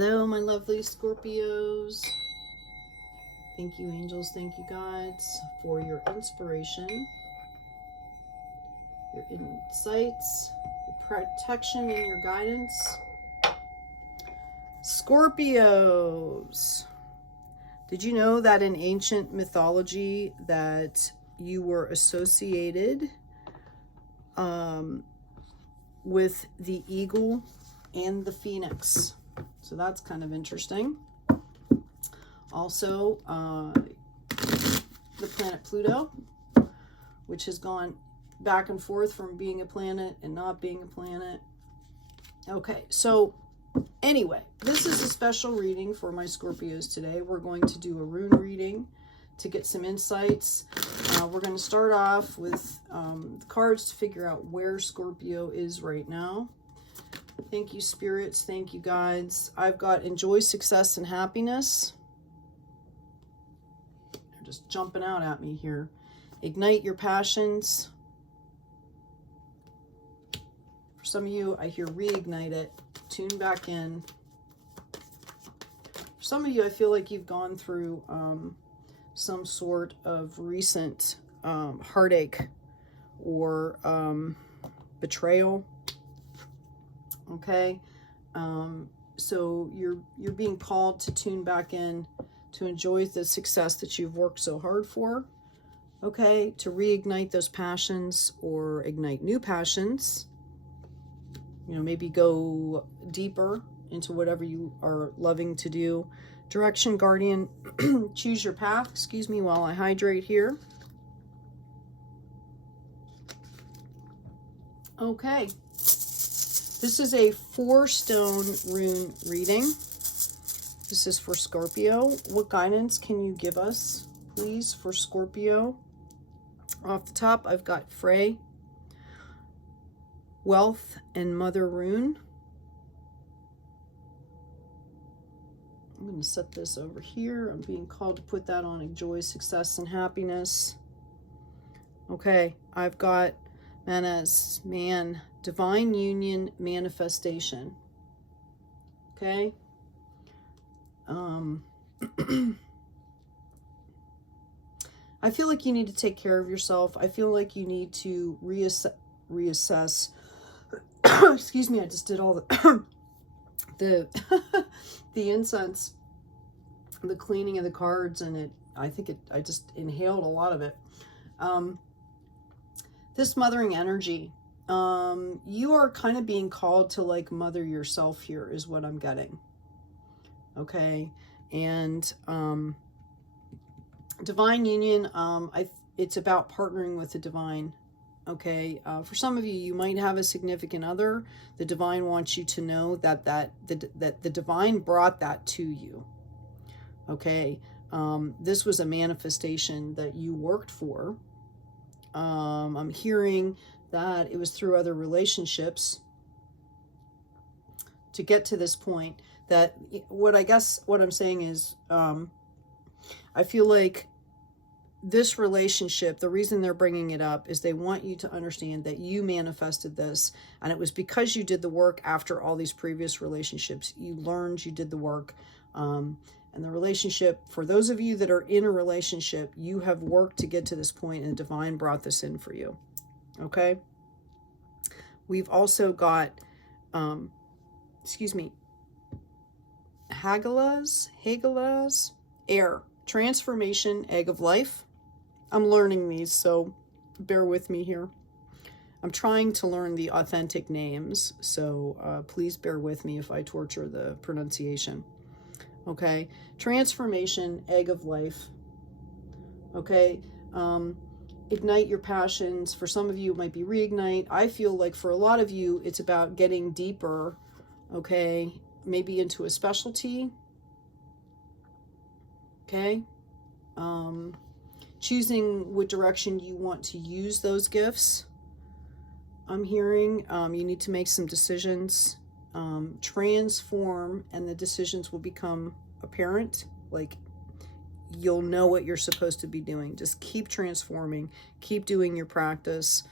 Hello, my lovely Scorpios. Thank you, angels. Thank you, guides, for your inspiration, your insights, your protection, and your guidance. Scorpios. Did you know that in ancient mythology that you were associated with the eagle and the phoenix? So that's kind of interesting. Also, the planet Pluto, which has gone back and forth from being a planet and not being a planet. Okay, so anyway, this is a special reading for my Scorpios today. We're going to do a rune reading to get some insights. We're going to start off with the cards to figure out where Scorpio is right now. Thank you, spirits. Thank you, guides. I've got enjoy, success, and happiness. They're just jumping out at me here. Ignite your passions. For some of you, I hear reignite it. Tune back in. For some of you, I feel like you've gone through some sort of recent heartache or betrayal. Okay, so you're being called to tune back in to enjoy the success that you've worked so hard for. Okay, to reignite those passions or ignite new passions. You know, maybe go deeper into whatever you are loving to do. Direction, guardian, choose your path. Excuse me while I hydrate here. Okay. This is a 4-stone rune reading. This is for Scorpio. What guidance can you give us, please, for Scorpio? Off the top, I've got Frey, Wealth, and Mother Rune. I'm going to set this over here. I'm being called to put that on Joy, Success, and Happiness. Okay, I've got Manas, Man, Divine Union, Manifestation. Okay. I feel like you need to take care of yourself. I feel like you need to reassess. Excuse me, I just did all the the incense, the cleaning of the cards, and I just inhaled a lot of it. This mothering energy, you are kind of being called to like mother yourself here is what I'm getting. Okay. And divine union, it's about partnering with the divine. Okay. For some of you, you might have a significant other. The divine wants you to know that the divine brought that to you. Okay. This was a manifestation that you worked for. I'm hearing that it was through other relationships to get to this point. That what I'm saying is, I feel like this relationship, the reason they're bringing it up is they want you to understand that you manifested this, and it was because you did the work after all these previous relationships. You learned, you did the work, and the relationship, for those of you that are in a relationship, you have worked to get to this point, and the divine brought this in for you. Okay. We've also got, Hagelas, air, transformation, egg of life. I'm learning these, so bear with me here. I'm trying to learn the authentic names, so please bear with me if I torture the pronunciation. Okay, transformation, egg of life. Okay, ignite your passions. For some of you, it might be reignite. I feel like for a lot of you, it's about getting deeper. Okay, maybe into a specialty. Okay, choosing what direction you want to use those gifts. I'm hearing you need to make some decisions. Transform, and the decisions will become apparent. Like, you'll know what you're supposed to be doing. Just keep transforming, keep doing your practice,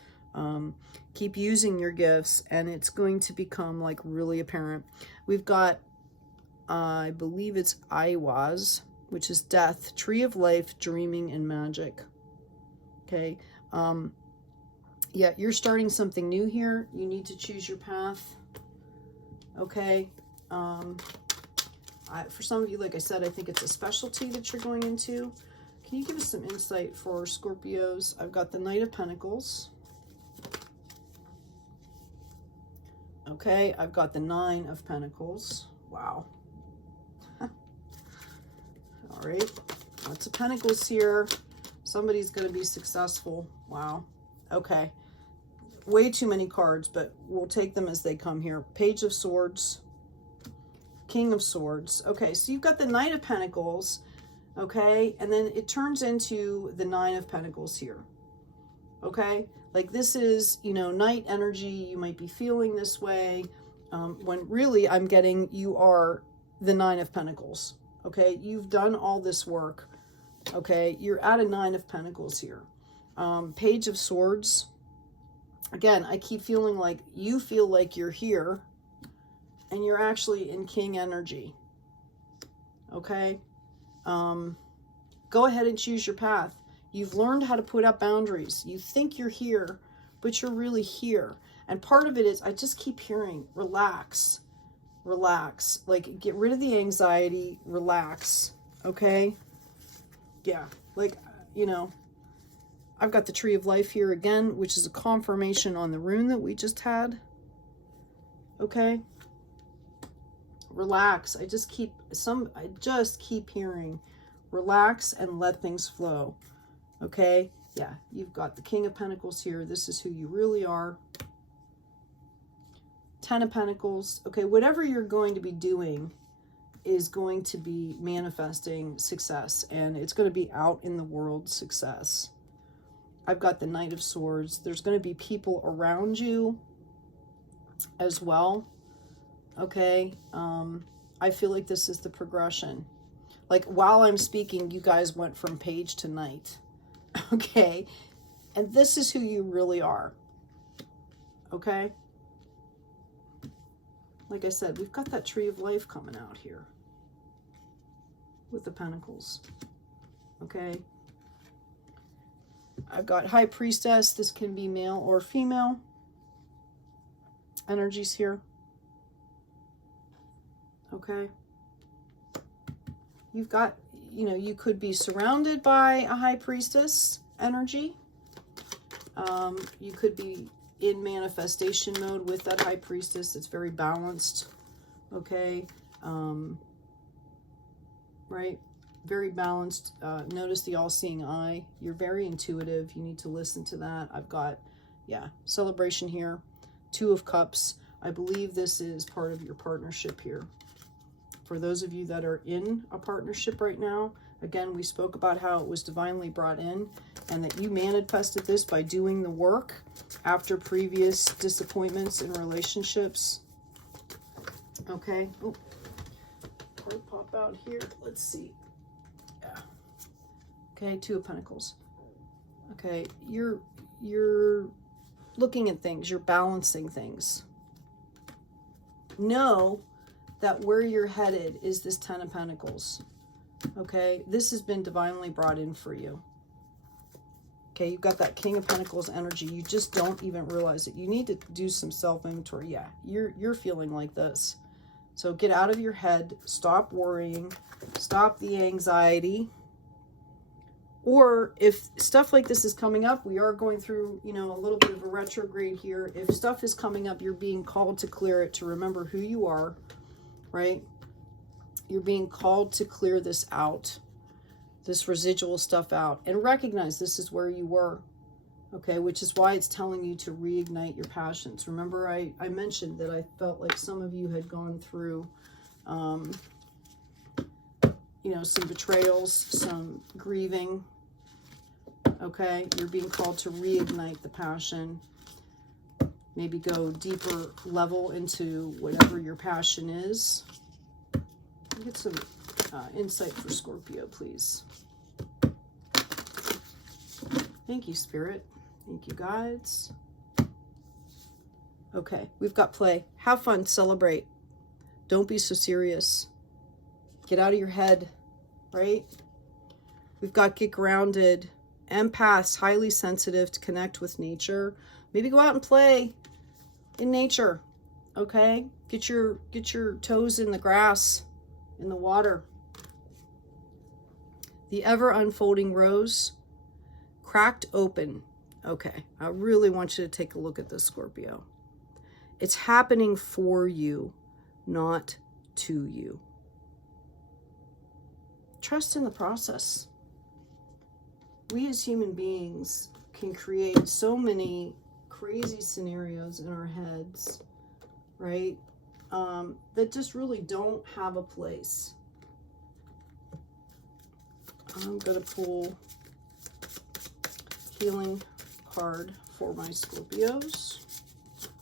keep using your gifts, and it's going to become like really apparent. We've got I believe it's Iwaz, which is death, tree of life, dreaming, and magic. Okay. Yeah, you're starting something new here. You need to choose your path. Okay. For some of you, like I said, I think it's a specialty that you're going into. Can you give us some insight for Scorpios? I've got the Knight of Pentacles. Okay, I've got the 9 of Pentacles. Wow. All right, lots of Pentacles here. Somebody's going to be successful. Wow. Okay. Way too many cards, but we'll take them as they come here. Page of Swords. King of Swords. Okay, so you've got the Knight of Pentacles. Okay, and then it turns into the 9 of Pentacles here. Okay, like this is, you know, night energy. You might be feeling this way when really I'm getting you are the 9 of Pentacles. Okay, you've done all this work. Okay, you're at a 9 of Pentacles here. Page of Swords. Again, I keep feeling like you feel like you're here and you're actually in King energy. Okay, go ahead and choose your path. You've learned how to put up boundaries. You think you're here, but you're really here. And part of it is, I just keep hearing, relax, relax. Like, get rid of the anxiety, relax, okay? Yeah, like, you know, I've got the Tree of Life here again, which is a confirmation on the rune that we just had, okay? Relax. I just keep hearing, relax and let things flow. Okay, yeah, you've got the King of Pentacles here. This is who you really are. 10 of Pentacles. Okay, whatever you're going to be doing is going to be manifesting success, and it's going to be out in the world success. I've got the Knight of Swords. There's going to be people around you as well. Okay, I feel like this is the progression. Like, while I'm speaking, you guys went from page to knight. Okay, and this is who you really are. Okay, like I said, we've got that Tree of Life coming out here with the Pentacles. Okay, I've got High Priestess. This can be male or female energies here. Okay, you've got, you know, you could be surrounded by a High Priestess energy. You could be in manifestation mode with that High Priestess. It's very balanced. Okay. Right. Very balanced. Notice the all-seeing eye. You're very intuitive. You need to listen to that. I've got, yeah, celebration here. 2 of Cups. I believe this is part of your partnership here. For those of you that are in a partnership right now, again, we spoke about how it was divinely brought in and that you manifested this by doing the work after previous disappointments in relationships. Okay. Oh, card pop out here. Let's see. Yeah. Okay, 2 of Pentacles. Okay, you're looking at things. You're balancing things. Know that where you're headed is this 10 of Pentacles. Okay, this has been divinely brought in for you. Okay, you've got that King of Pentacles energy. You just don't even realize it. You need to do some self-inventory. Yeah, you're feeling like this. So get out of your head. Stop worrying. Stop the anxiety. Or if stuff like this is coming up, we are going through, you know, a little bit of a retrograde here. If stuff is coming up, you're being called to clear it, to remember who you are, right? You're being called to clear this out, this residual stuff out, and recognize this is where you were, okay? Which is why it's telling you to reignite your passions. Remember, I mentioned that I felt like some of you had gone through, you know, some betrayals, some grieving, okay? You're being called to reignite the passion, maybe go deeper level into whatever your passion is. Get some insight for Scorpio, please. Thank you, Spirit. Thank you, guides. Okay, we've got play. Have fun, celebrate. Don't be so serious. Get out of your head, right? We've got get grounded. Empaths, highly sensitive to connect with nature. Maybe go out and play in nature, okay? Get your toes in the grass, in the water. The ever unfolding rose, cracked open. Okay, I really want you to take a look at this, Scorpio. It's happening for you, not to you. Trust in the process. We as human beings can create so many crazy scenarios in our heads, right? That just really don't have a place. I'm going to pull healing card for my Scorpios.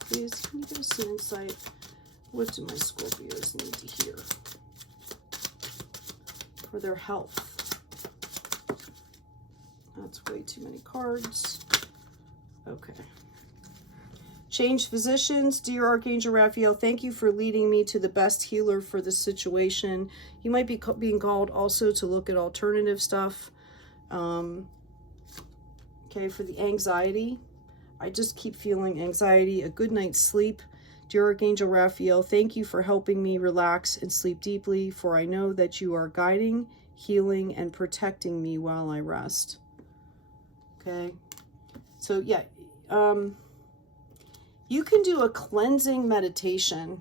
Please, can you give us an insight? What do my Scorpios need to hear for their health? That's way too many cards. Okay. Change physicians. Dear Archangel Raphael, thank you for leading me to the best healer for this situation. You might be being called also to look at alternative stuff. Okay, for the anxiety. I just keep feeling anxiety. A good night's sleep. Dear Archangel Raphael, thank you for helping me relax and sleep deeply, for I know that you are guiding, healing, and protecting me while I rest. Okay, so yeah, you can do a cleansing meditation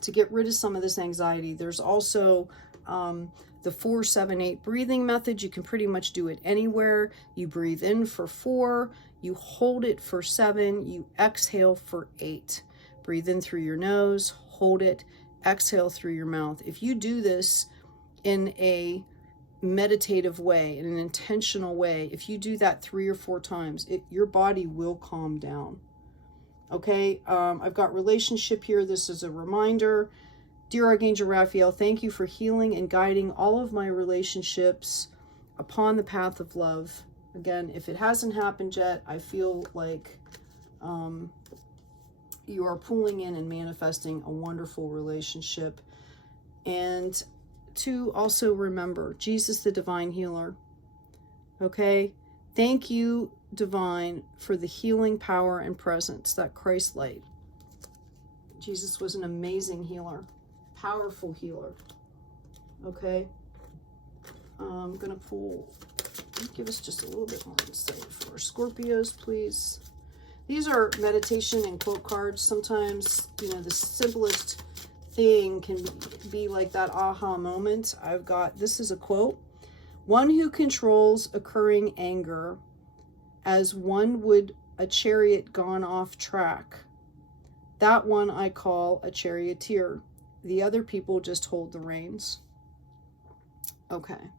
to get rid of some of this anxiety. There's also the 4-7-8 breathing method. You can pretty much do it anywhere. You breathe in for 4, you hold it for 7, you exhale for 8. Breathe in through your nose, hold it, exhale through your mouth. If you do this in a meditative way, in an intentional way, if you do that 3 or 4 times, your body will calm down. Okay, I've got relationship here. This is a reminder. Dear Archangel Raphael, thank you for healing and guiding all of my relationships upon the path of love. Again, if it hasn't happened yet, I feel like you are pulling in and manifesting a wonderful relationship. And to also remember, Jesus the divine healer. Okay, thank you, divine, for the healing power and presence, that Christ light. Jesus was an amazing healer, powerful healer. Okay, I'm gonna pull, give us just a little bit more insight for our Scorpios, please. These are meditation and quote cards. Sometimes, you know, the simplest thing can be like that aha moment. I've got, this is a quote: one who controls occurring anger as one would a chariot gone off track. That one I call a charioteer. The other people just hold the reins. Okay.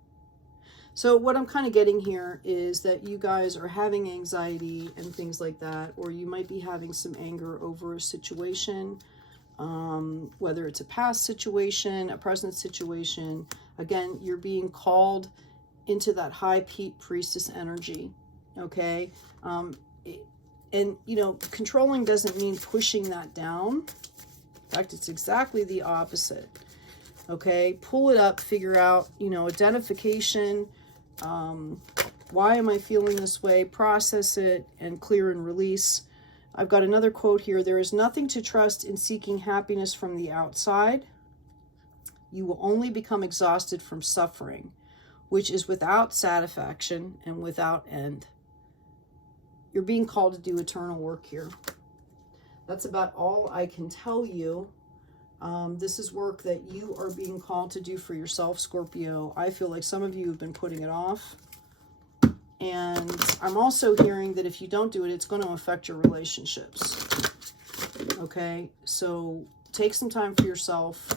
So what I'm kind of getting here is that you guys are having anxiety and things like that, or you might be having some anger over a situation, whether it's a past situation, a present situation. Again, you're being called into that high peak priestess energy. Okay. And, you know, controlling doesn't mean pushing that down. In fact, it's exactly the opposite. Okay. Pull it up, figure out, you know, identification. Why am I feeling this way? Process it and clear and release. I've got another quote here. There is nothing to trust in seeking happiness from the outside. You will only become exhausted from suffering, which is without satisfaction and without end. You're being called to do eternal work here. That's about all I can tell you. This is work that you are being called to do for yourself, Scorpio. I feel like some of you have been putting it off. And I'm also hearing that if you don't do it, it's going to affect your relationships. Okay, so take some time for yourself.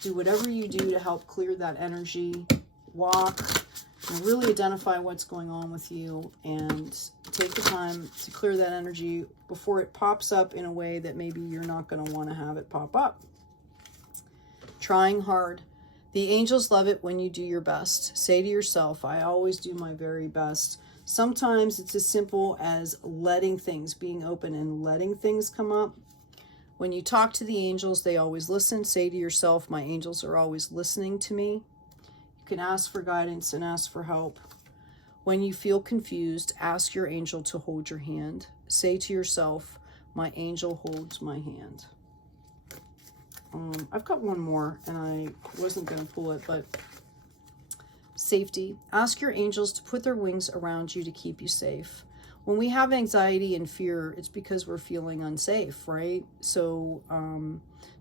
Do whatever you do to help clear that energy. Walk and really identify what's going on with you, and take the time to clear that energy before it pops up in a way that maybe you're not going to want to have it pop up. Trying hard. The angels love it when you do your best. Say to yourself, I always do my very best. Sometimes it's as simple as letting things, being open and letting things come up. When you talk to the angels, they always listen. Say to yourself, my angels are always listening to me. You can ask for guidance and ask for help. When you feel confused, ask your angel to hold your hand. Say to yourself, my angel holds my hand. I've got one more, and I wasn't going to pull it, but safety. Ask your angels to put their wings around you to keep you safe. When we have anxiety and fear, it's because we're feeling unsafe, right? So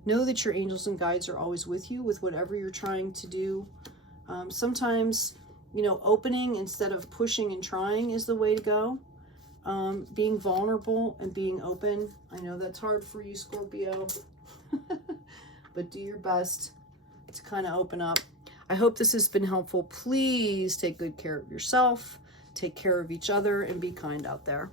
know that your angels and guides are always with you with whatever you're trying to do. Sometimes, you know, opening instead of pushing and trying is the way to go. Being vulnerable and being open. I know that's hard for you, Scorpio, but do your best to kind of open up. I hope this has been helpful. Please take good care of yourself, take care of each other, and be kind out there.